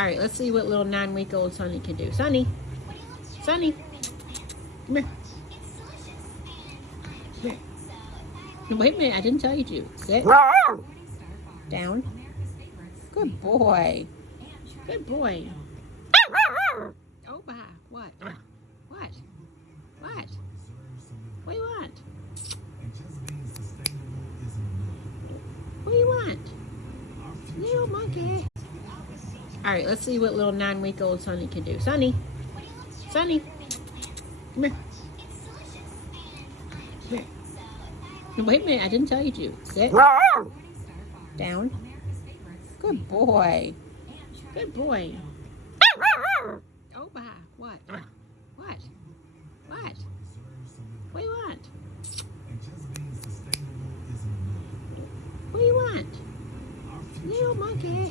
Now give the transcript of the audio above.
All right, let's see what little 9-week-old Sonny can do. Sonny, Sonny, come here. Come here. Wait a minute, I didn't tell you to. Sit. Down. Good boy. Good boy. Oh, bah. What? What? What? What do you want? What do you want? Little monkey. All right, let's see what little 9-week-old Sonny can do. Sonny, Sonny, come here. Come here. Wait a minute, I didn't tell you to. Sit. Down. Good boy. Good boy. Oh, bah. What? What? What? What do you want? What do you want? Little monkey.